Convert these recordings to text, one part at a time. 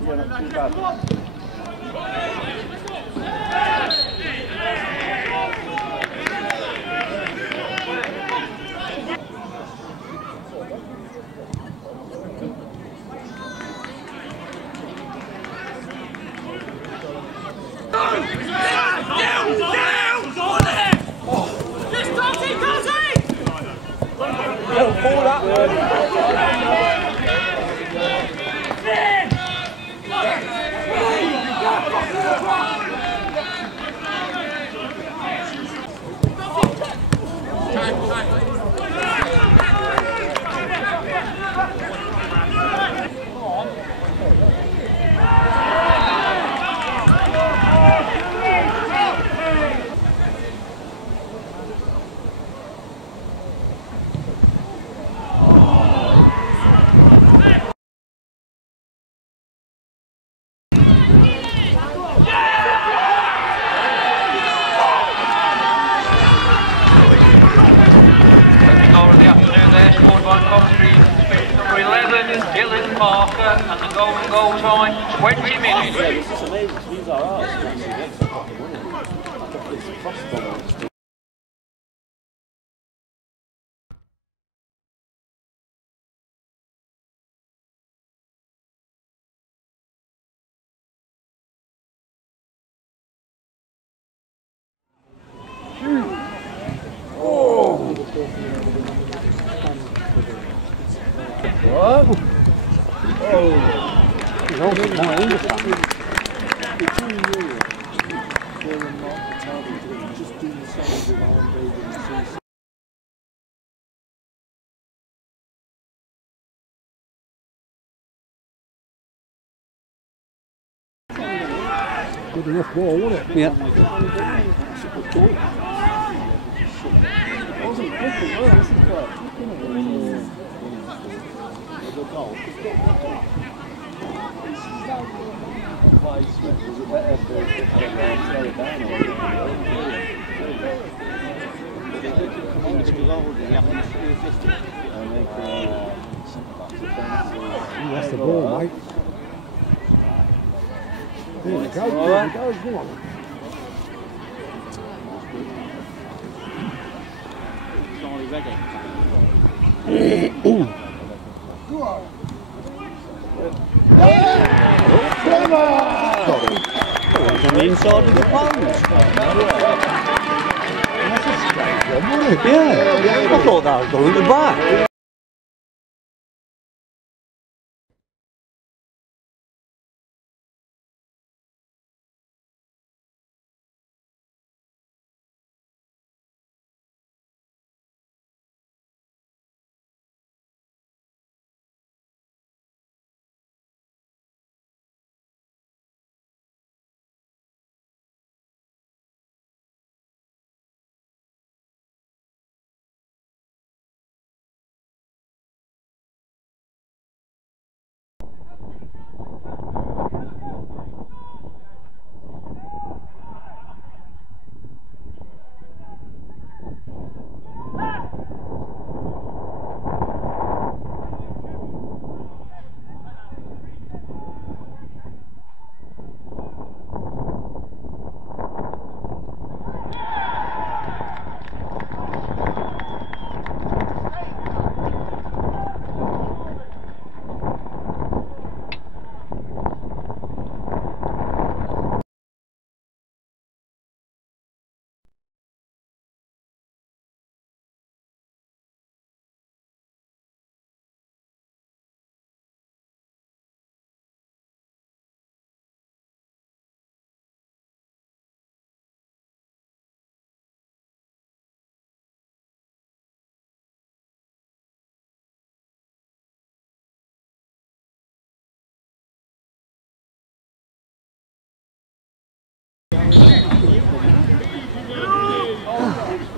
Yeah, not too bad. Coventry Sphinx number 11, Dylan Parker, and the golden goal time, 20 minutes. Yeah, this is amazing. These are ours. It's possible. What? Oh, he's also not in Just doing the same with Iron Baby and CC. good enough ball, wasn't it? Yeah. It wasn't quick, well, this is quite quick, isn't it? The goal. Why Smith was it better to slow it down or they could come on to the goal and have them and make That's the ball, mate. There we go, there we go, come on. Charlie Reggae. On the inside of the post. Yeah, I thought that was going to the back.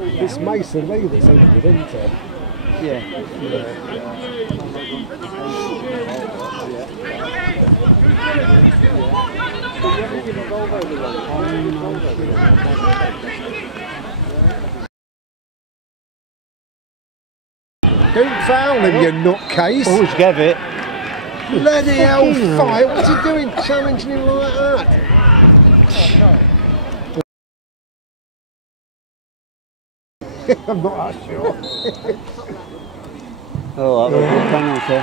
It's Mason Lee that's injured, isn't it? Yeah. Don't foul him, you nutcase. Always give it. Bloody hell, fight! What's he doing challenging him like that? I'm not that sure. Oh, that was a good penalty.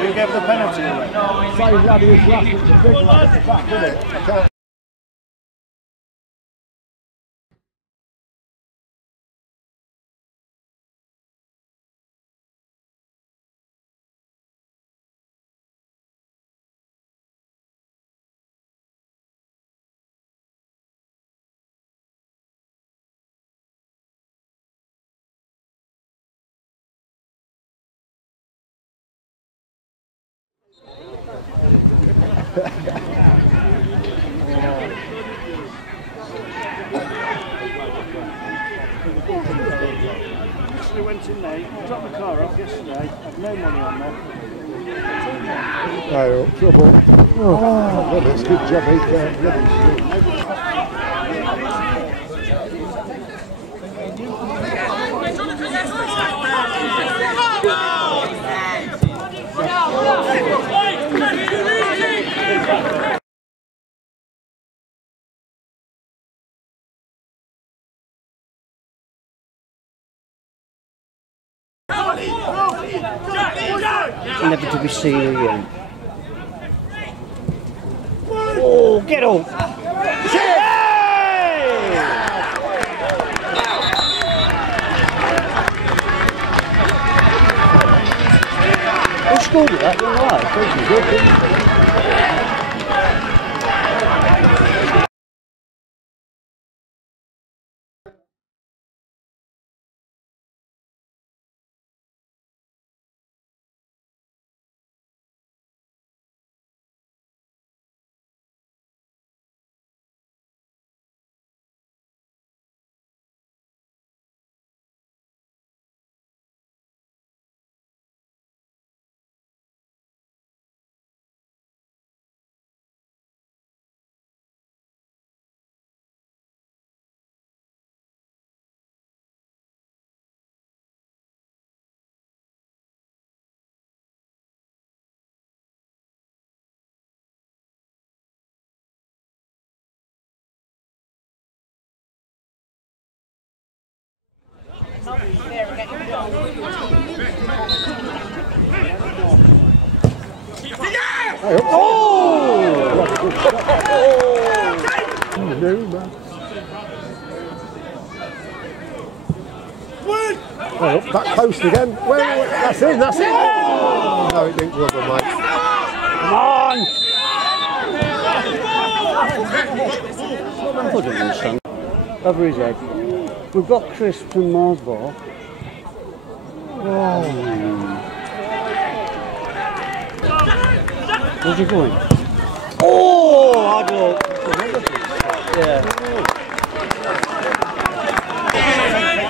You gave the penalty away. Same lad who was last, it's a big lad at the back, isn't it? I can't. We went in there, dropped the car off yesterday, had no money on there. Oh, trouble. Oh, that's a good job, he can't bloody Never to be seen again. Oh, get up! Who scored that? You're right. Good, didn't he? Oh, back post again. Well, that's it, that's it. Oh, no, it didn't rubber, mate. Come on! Put him in the sun. Over his head. We've got crisps and Mars bar. Oh. Where's he going? Oh, I don't. Yeah.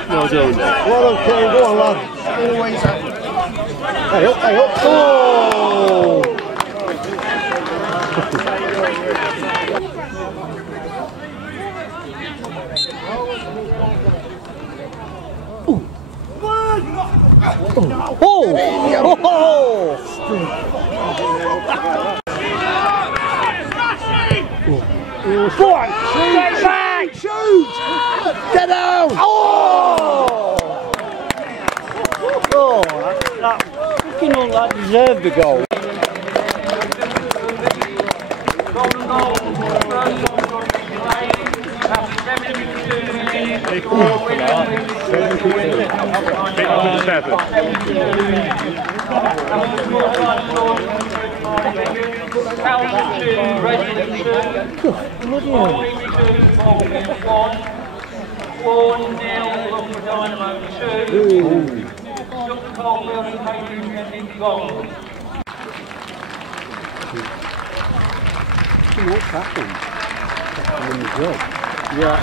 Well done. Well done, Kane. Go on, lad. Always up. Hey up, hey up. Oh! Oh! Go on! Get back! Shoot! Get down! Oh! Oh, that fucking old lad deserved the goal. What's happened? In the job. Yeah.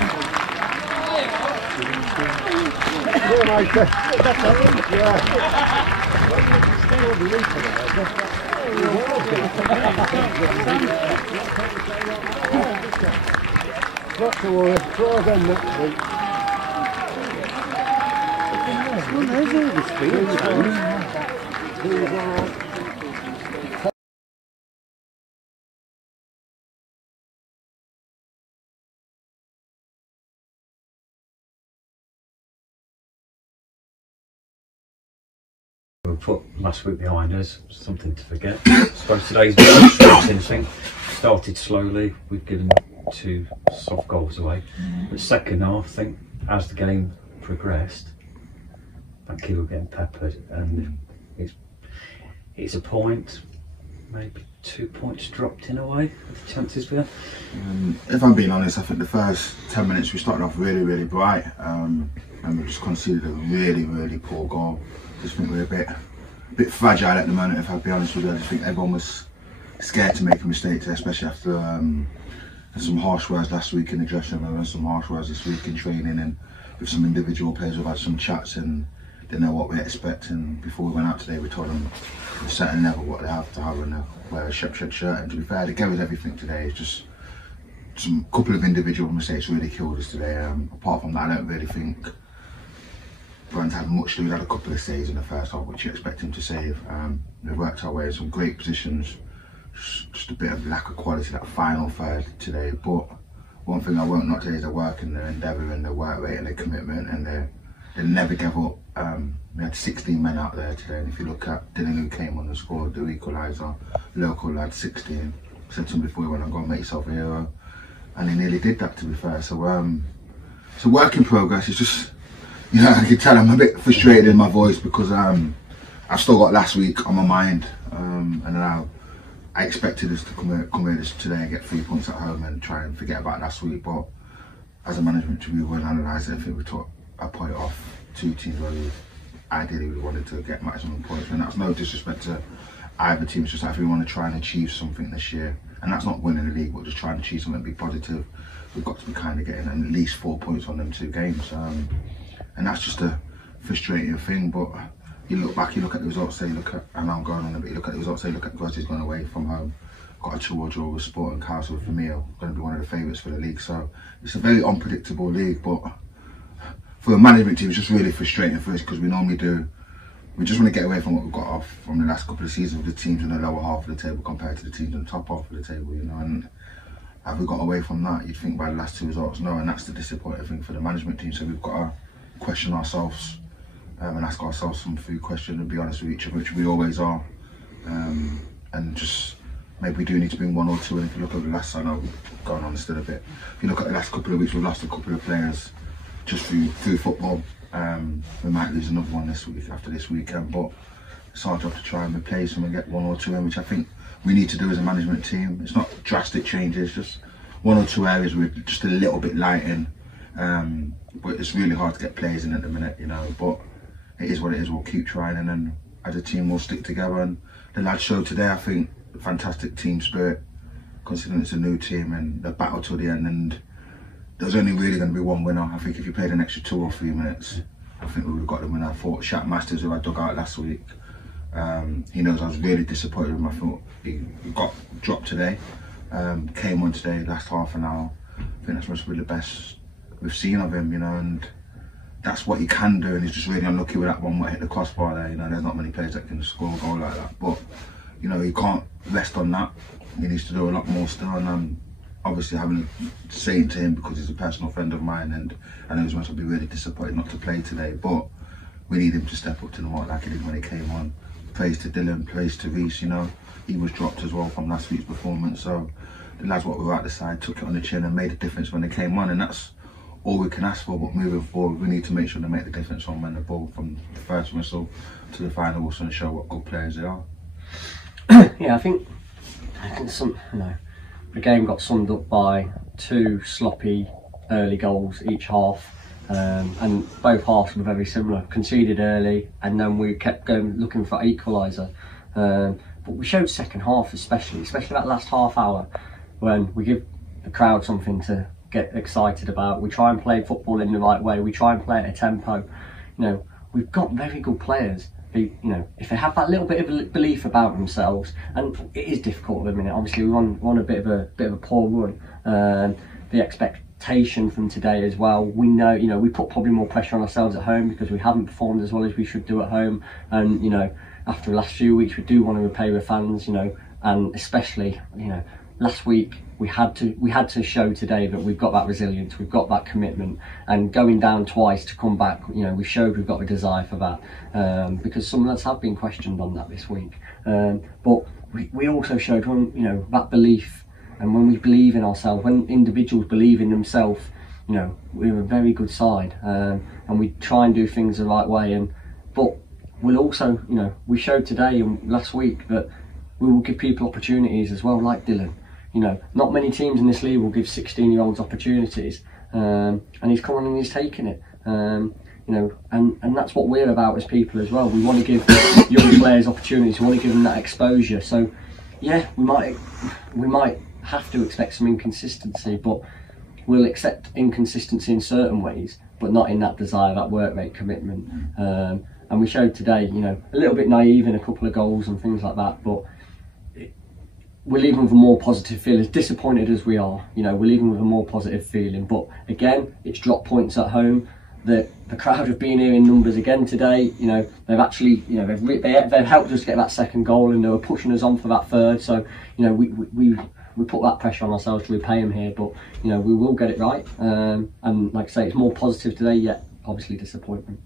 Yeah, mate. That's happened. Yeah. Not to worry. Try again next week. Well, there's all the Sphinx fans. We put last week behind us, something to forget. I suppose today's been instinct. Started slowly, we've given 2 soft goals away. But second half, I think, as the game progressed, thank you, we're getting peppered, and it's a point, maybe 2 points dropped in a way, with the chances we have. If I'm being honest, I think the first 10 minutes we started off really, really bright, and we just conceded a really, really poor goal. I just think we're a bit fragile at the moment, if I'll be honest with you. I just think everyone was scared to make a mistake today, especially after some harsh words last week in the dressing room and some harsh words this week in training, and with some individual players we've had some chats and they know what we expect. And before we went out today we told them a certain level what they have to have and wear a Shepshed shirt, and to be fair, they gave us everything today. It's just some couple of individual mistakes really killed us today. Apart from that, I don't really think we haven't had much to do. We had a couple of saves in the first half which you expect him to save. We've worked our way in some great positions, just a bit of lack of quality that final third today. But one thing I won't knock today is their work and their endeavour and their work rate and their commitment, and they never gave up. We had 16 men out there today, and if you look at Dylan, who came on and scored the equaliser, local lad, 16. I said to him before he went on, go and make yourself a hero, and he nearly did that, to be fair. So it's a work in progress. It's just, you know, I can tell I'm a bit frustrated in my voice because I've still got last week on my mind, and now I expected us to come here today and get 3 points at home and try and forget about last week. But as a management team, we will analyse it. I think we took a point off 2 teams where we ideally we wanted to get maximum points, and that's no disrespect to either team. It's just that if we want to try and achieve something this year, and that's not winning the league, but just trying to achieve something, be positive, we've got to be kind of getting at least 4 points on them 2 games, and that's just a frustrating thing. But you look back, you look at the results, say, look at, and I'm going on a bit, you look at the results, say, look at Gloucester's gone away from home, got a 2-2 draw with Sport and Castle with N.P.L, going to be one of the favourites for the league. So it's a very unpredictable league, but for a management team it's just really frustrating for us because we just want to get away from what we've got off from the last couple of seasons with the teams in the lower half of the table compared to the teams in the top half of the table, you know. And have we got away from that? You'd think by the last 2 results, no, and that's the disappointing thing for the management team. So we've got to question ourselves and ask ourselves some few questions and be honest with each other, which we always are, and just maybe we do need to bring 1 or 2. And if you look at the last, I know we've gone on still a bit, if you look at the last couple of weeks, we've lost a couple of players just through football. We might lose another one this week after this weekend, but it's our job to try and replace them and get 1 or 2 in, which I think we need to do as a management team. It's not drastic changes, just 1 or 2 areas we're just a little bit light in, but it's really hard to get players in at the minute, you know. But it is what it is. We'll keep trying, and then as a team we'll stick together. And the lads showed today, I think, fantastic team spirit, considering it's a new team, and the battle till the end. And there's only really going to be one winner. I think if you played an extra 2 or 3 minutes, I think we would have got the winner. I thought Shaq Masters, who I dug out last week, he knows I was really disappointed with him. I thought he got dropped today, came on today, last half an hour. I think that's must be the best we've seen of him, you know, and that's what he can do, and he's just really unlucky with that one what hit the crossbar there. You know, there's not many players that can score a goal like that, but you know, he can't rest on that. He needs to do a lot more still, and obviously having a saying to him because he's a personal friend of mine, and I know he's must be really disappointed not to play today, but we need him to step up to the mark like he did when he came on. Praise to Dylan, praise to Reece, you know, he was dropped as well from last week's performance, so the lads what were out the side took it on the chin and made a difference when they came on, and that's all we can ask for. But moving forward, we need to make sure they make the difference on when the ball from the first whistle to the final whistle and show what good players they are. Yeah, I think some, you know, the game got summed up by 2 sloppy early goals each half, and both halves were very similar. Conceded early, and then we kept going looking for equaliser. But we showed second half, especially that last half hour, when we give the crowd something to get excited about. We try and play football in the right way. We try and play at a tempo. You know, we've got very good players. You know, if they have that little bit of belief about themselves, and it is difficult at the minute. Obviously, we're on a bit of a poor run. The expectation from today as well. We know, you know, we put probably more pressure on ourselves at home because we haven't performed as well as we should do at home, and you know, after the last few weeks we do want to repay the fans, you know, and especially, you know, last week we had to show today that we've got that resilience, we've got that commitment, and going down twice to come back, you know, we showed we've got a desire for that, because some of us have been questioned on that this week, but we also showed, when, you know, that belief, and when we believe in ourselves, when individuals believe in themselves, you know, we're a very good side, and we try and do things the right way, but we'll also, you know, we showed today and last week that we will give people opportunities as well, like Dylan. You know, not many teams in this league will give 16-year-olds opportunities, and he's come on and he's taken it. You know, and that's what we're about as people as well. We want to give young players opportunities. We want to give them that exposure. So, yeah, we might have to expect some inconsistency, but we'll accept inconsistency in certain ways, but not in that desire, that work rate, commitment. And we showed today, you know, a little bit naive in a couple of goals and things like that, but we're leaving with a more positive feeling. As disappointed as we are, you know, we're leaving with a more positive feeling. But again, it's drop points at home. The crowd have been here in numbers again today. You know, they've actually, you know, they've helped us get that second goal, and they were pushing us on for that third. So, you know, we put that pressure on ourselves to repay them here. But you know, we will get it right. And like I say, it's more positive today, yet obviously disappointment.